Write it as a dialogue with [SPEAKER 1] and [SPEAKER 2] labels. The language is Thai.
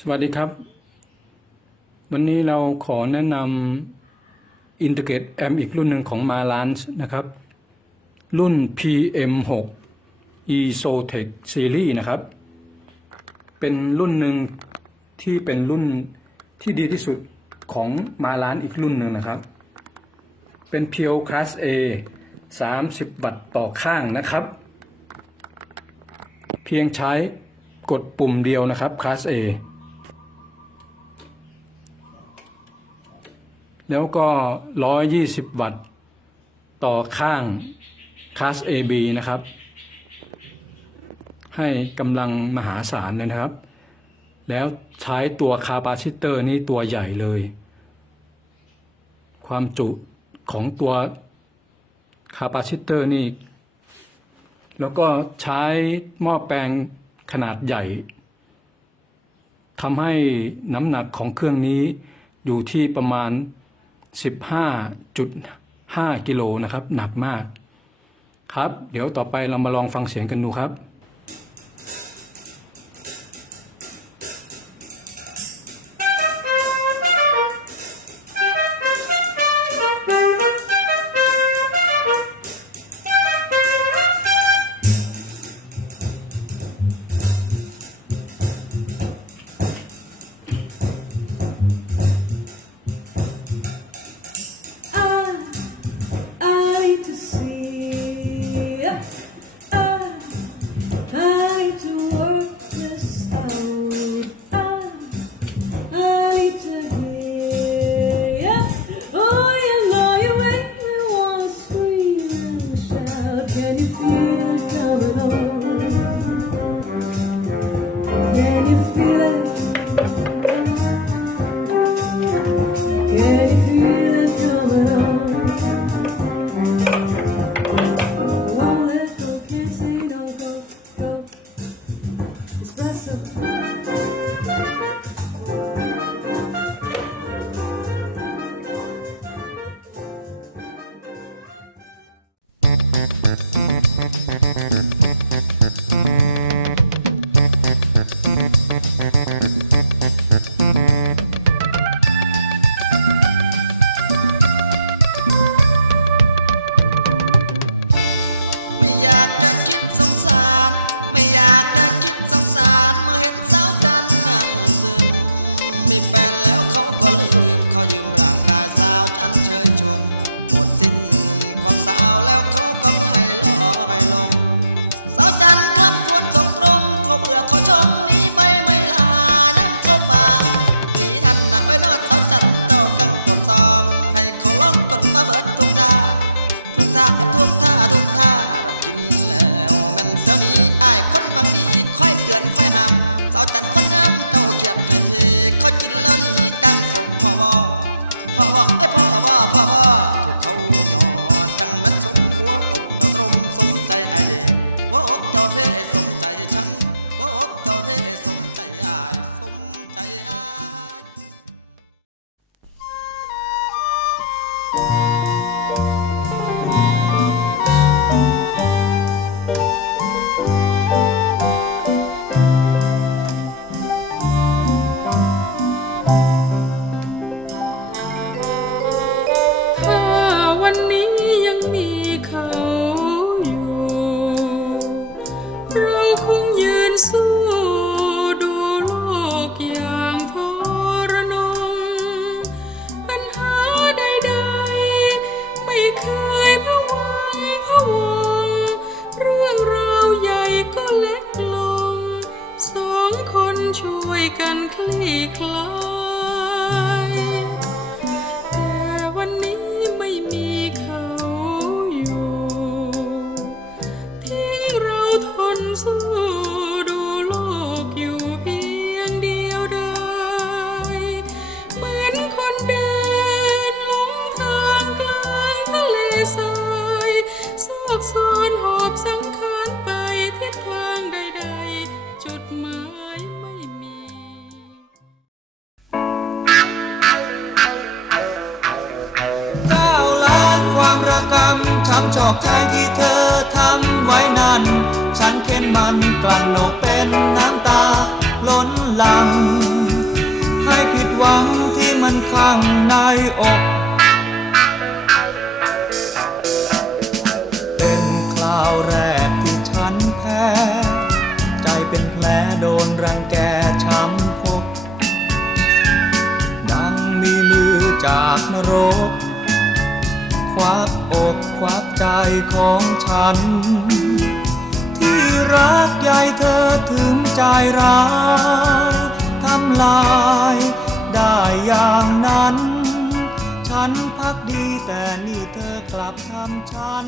[SPEAKER 1] สวัสดีครับ วันนี้เราขอแนะนำ Integrate Amp อีกรุ่นหนึ่งของ m a l a n c e นะครับ รุ่น PM6 ESOTEC Series นะครับ เป็นรุ่นหนึ่งที่เป็นรุ่นที่ดีที่สุดของ m a l a n c e อีกรุ่นหนึ่งนะครับ เป็น Pure Class A 30 วัตต์ต่อข้างนะครับ เพียงใช้กดปุ่มเดียวนะครับ Class A แล้วก็ 120 วัตต์ ต่อข้าง Class AB นะครับ ให้กำลังมหาศาลเลยนะครับ แล้วใช้ตัวคาปาซิเตอร์นี่ตัวใหญ่เลย ความจุของตัวคาปาซิเตอร์นี่ แล้วก็ใช้หม้อแปลงขนาดใหญ่ทำให้น้ำหนักของเครื่องนี้อยู่ที่ประมาณ 15.5 กิโลนะครับ หนักมาก ครับ เดี๋ยวต่อไปเรามาลองฟังเสียงกันดูครับ
[SPEAKER 2] Thank you.
[SPEAKER 3] วยกันคลี่คลายแต่วันนี้ไม่มีเขาอยู่ ทิ้งเราทนสู้ดูโลกอยู่เพียงเดียวดายเหมือนคนเดินหลงทางกลางทะเลทรายำ
[SPEAKER 4] ช้ำชอกใจที่เธอทำไว้นั้น ฉันเข็นมันกลั่นออกเป็นน้ำตาล้นหลังที่มันข้างในอกเป็นคราวแรกที่ฉันแพ้ ใจเป็นแผลโดนรังแกช้ำพกดังมีมือจากนรก ควักอกควักใจของฉัน ที่รักใหญ่เธอถึงใจร้ายทำลายได้อย่างนั้น ฉันพักดีแต่นี่เธอกลับทำฉัน